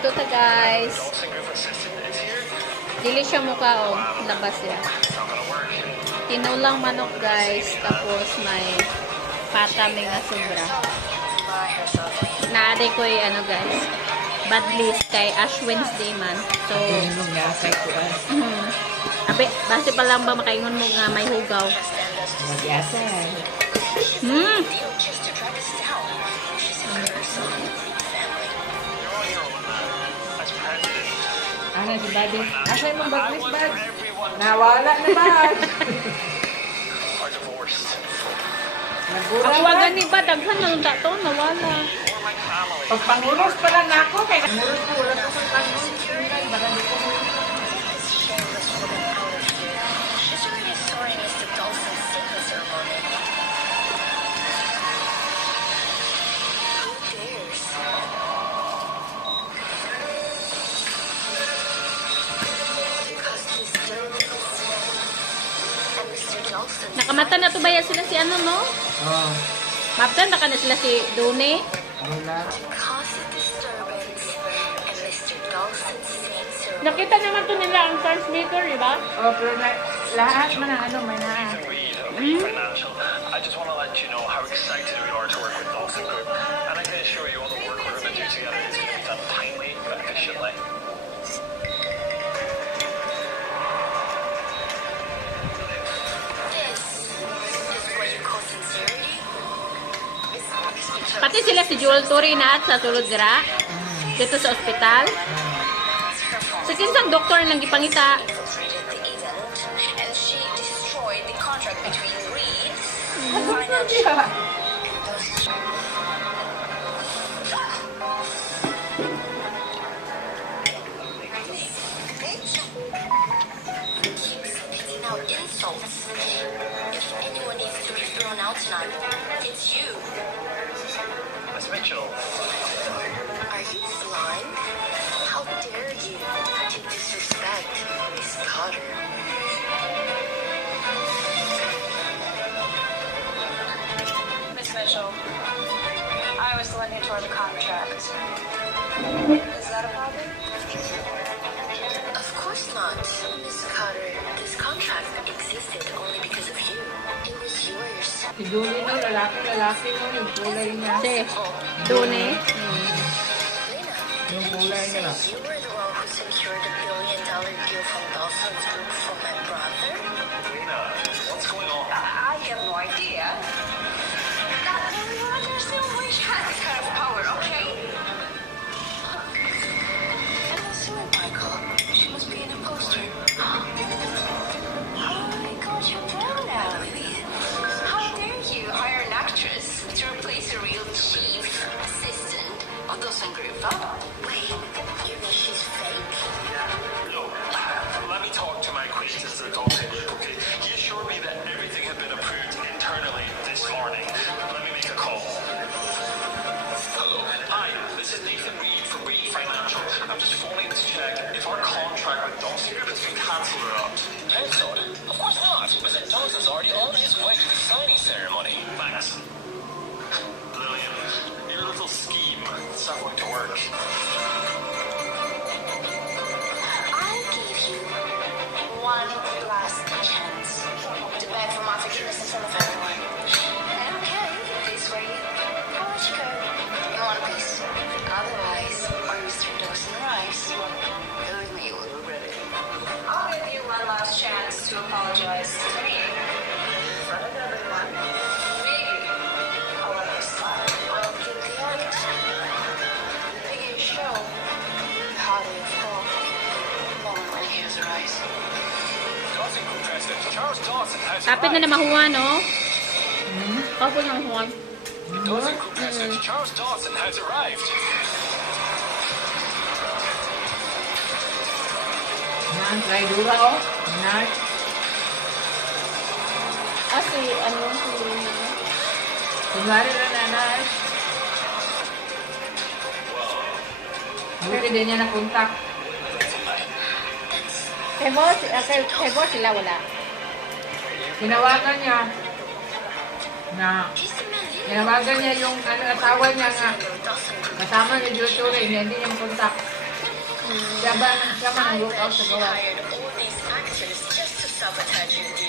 Luto ta guys. Dili siya mukha o. Labas siya. Tinulang manok guys. Tapos may pata may nga sobra. Naari ko ano guys. Bad list kay Ash Wednesday man. So, abe, base pa lang ba makaingon mo nga may hugaw? Magyasa. Ano si Buddy? Asa yung mga baglis, Bud? Nawala na, Bud. Ako wagan ni ba? Daghan na nung dato. Nawala. Pagpangulos pa lang ako. Kaya pangulos ko. Wala ko sa pangulos. Baka di ko mo. Nakamata na to ba yan sila si ano, no? Oo. Mapta na ka na sila si Dune. Wala. Nakita naman to nila ang transmitter, di ba? Oh, pero lahat man ang ano, may na. Financial. I just want to let you know how excited we are to work with Dawson Group, and I can assure you all the work we're going to do together is going to be done timely and efficiently. Pati sila si Joel Turi na at sa sulod dira. Dito sa ospital. Sa kinsang doktor lang gipangita. It's you. Miss Mitchell, Are you blind? How dare you to disrespect Miss Potter? Miss Mitchell, I was the one who tore the contract. Is that a problem? Of course not, Miss Carter. This contract existed only because of you. It was yours. Si Julie no, lalaki no, yung kulay niya. Si Dune. Lena, Yung kulay niya na. you were the one who secured the $1 billion deal from Dawson's Group for my brother? Lena, what's going on? I have no idea. That everyone understands why she has this kind of power, okay? And what's doing, Michael? She must be an imposter. I got you down now. How dare you hire an actress to replace a real chief assistant of Dawson Group, huh? Wait, you mean she's fake? Look, let me talk to my acquaintance at Dawson Group, okay? He assured me that everything had been approved internally this morning. Let me make a call. Hello. Hi, this is Nathan Reed from Reed Financial. I'm just phoning to check if our contract with Dawson Group has been cancelled or not. Cancelled? Of course not. Mr. Dawson's already on his way to the signing ceremony. Thanks. Lillian, your little scheme, it's not going to work. I give you one last chance to beg for my forgiveness in front of everyone. And okay, this way, I'll let you go in one piece. Otherwise, Mr. Dawson Rice, believe me, you will regret it. I'll give you one last chance to apologize to me in front of everyone. Maybe I'll let this slide. I'll give the act. The bigger you show, the harder you fall. Moment when he hears the rise. Dawson Group President Charles Dawson has Kapit na arrived. na mahuwa, no? Kapit na mahuwa. Dawson Group President Charles Dawson has arrived. Naan, try dura oh. Naan. Ah, si ano, si... Kunwari na nanay. Buti din niya na-contact. Kebo sila wala. Tinawagan niya tinawagan niya yung asawa niya nga kasama ni Joel Turi, hindi niya contact. Siya ba ang I look out bet sa she gawa? hired all these actors just to sabotage you.